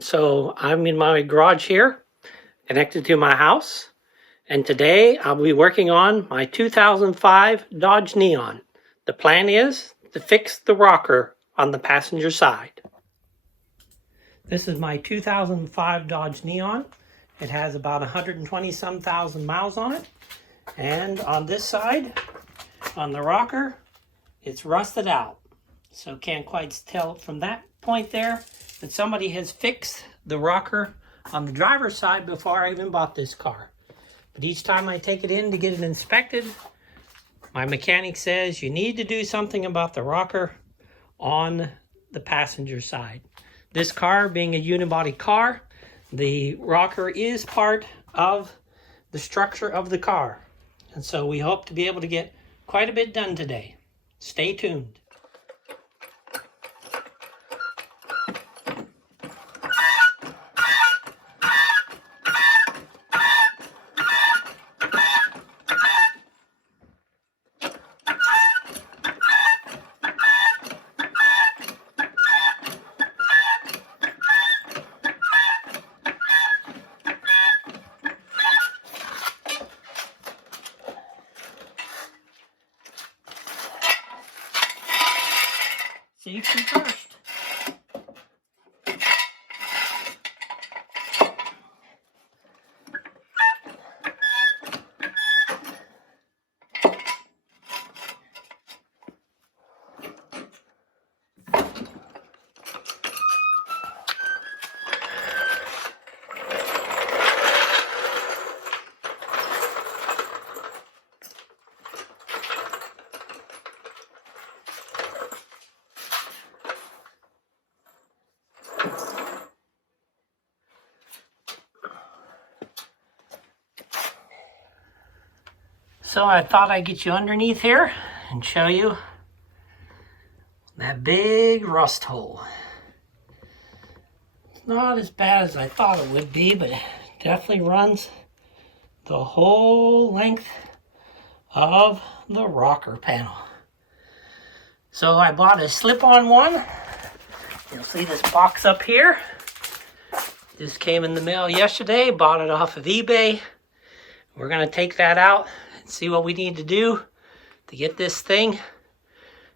So I'm in my garage here, connected to my house, and today I'll be working on my 2005 Dodge Neon. The plan is to fix the rocker on the passenger side. This is my 2005 Dodge Neon. It has about 120-some thousand miles on it, and on this side, on the rocker, it's rusted out. So can't quite tell from that point there that somebody has fixed the rocker on the driver's side before I even bought this car. But each time I take it in to get it inspected, my mechanic says you need to do something about the rocker on the passenger side. This car being a unibody car, the rocker is part of the structure of the car. And so we hope to be able to get quite a bit done today. Stay tuned. Safety first. So I thought I'd get you underneath here and show you that big rust hole. It's not as bad as I thought it would be, but it definitely runs the whole length of the rocker panel. So I bought a slip-on one. You'll see this box up here. This came in the mail yesterday, bought it off of eBay. We're gonna take that out, see what we need to do to get this thing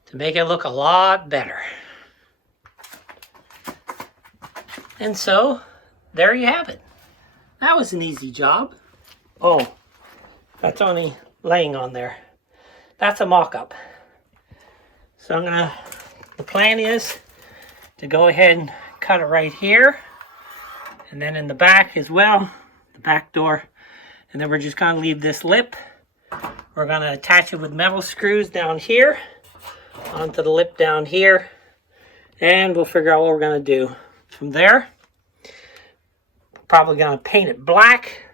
to make it look a lot better. And so, there you have it. That was an easy job. Oh, that's only laying on there. That's a mock-up. So the plan is to go ahead and cut it right here. And then in the back as well, the back door. And then we're just gonna leave this lip. We're going to attach it with metal screws down here onto the lip down here, and we'll figure out what we're going to do from there. We're probably going to paint it black.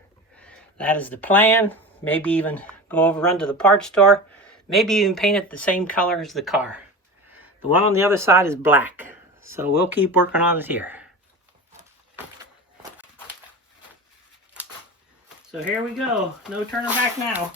That is the plan. Maybe even go over under the parts store. Maybe even paint it the same color as the car. The one on the other side is black, so we'll keep working on it here. So here we go. No turning back now.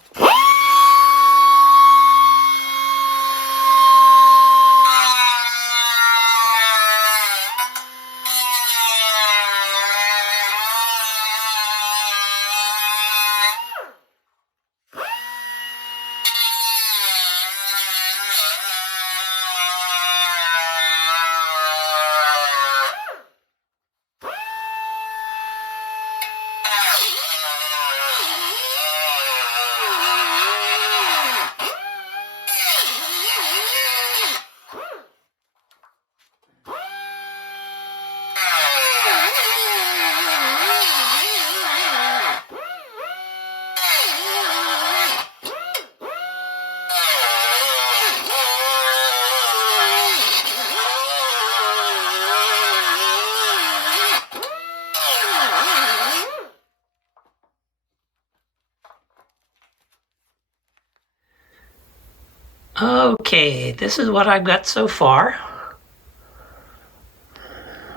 Okay, this is what I've got so far.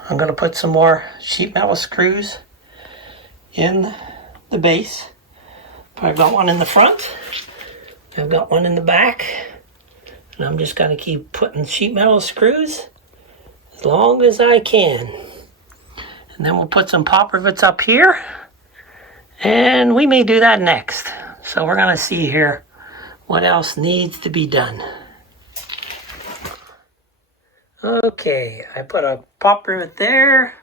I'm going to put some more sheet metal screws in the base. I've got one in the front, I've got one in the back, and I'm just going to keep putting sheet metal screws as long as I can. And then we'll put some pop rivets up here. And we may do that next. So we're going to see here what else needs to be done. Okay, I put a pop rivet there.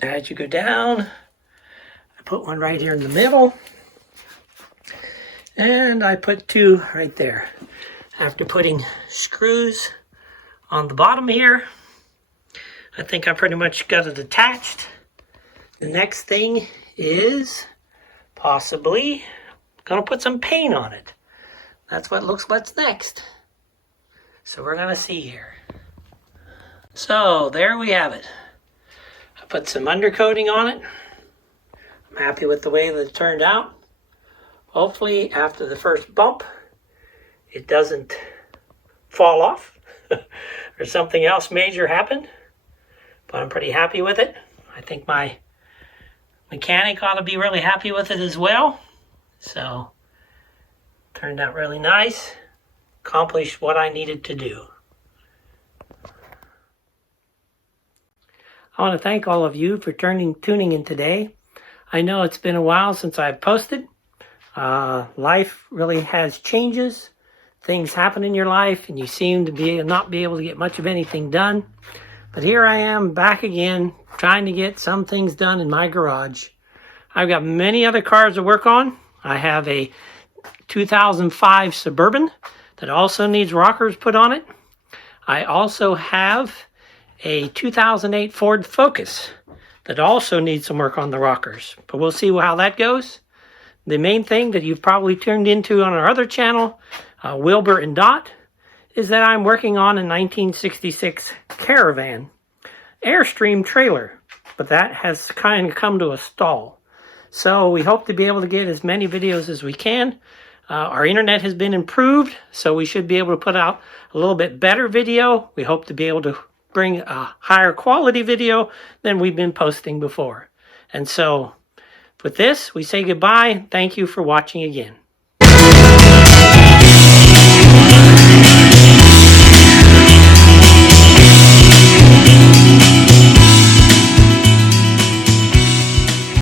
As you go down, I put one right here in the middle. And I put two right there. After putting screws on the bottom here, I think I pretty much got it attached. The next thing is possibly gonna put some paint on it. That's what's next. So we're gonna see here. So there we have it. I put some undercoating on it. I'm happy with the way that it turned out. Hopefully after the first bump, it doesn't fall off or something else major happen. But I'm pretty happy with it. I think my mechanic ought to be really happy with it as well. So, turned out really nice. Accomplished what I needed to do. I want to thank all of you for tuning in today. I know it's been a while since I've posted. Life really has changes. Things happen in your life and you seem to not be able to get much of anything done. But here I am back again, trying to get some things done in my garage. I've got many other cars to work on. I have a 2005 Suburban that also needs rockers put on it. I also have a 2008 Ford Focus that also needs some work on the rockers. But we'll see how that goes. The main thing that you've probably tuned into on our other channel, Wilbur and Dotty, is that I'm working on a 1966 Caravan Airstream trailer. But that has kind of come to a stall. So we hope to be able to get as many videos as we can. Our internet has been improved, so we should be able to put out a little bit better video. We hope to be able to bring a higher quality video than we've been posting before. And so with this, we say goodbye. Thank you for watching again.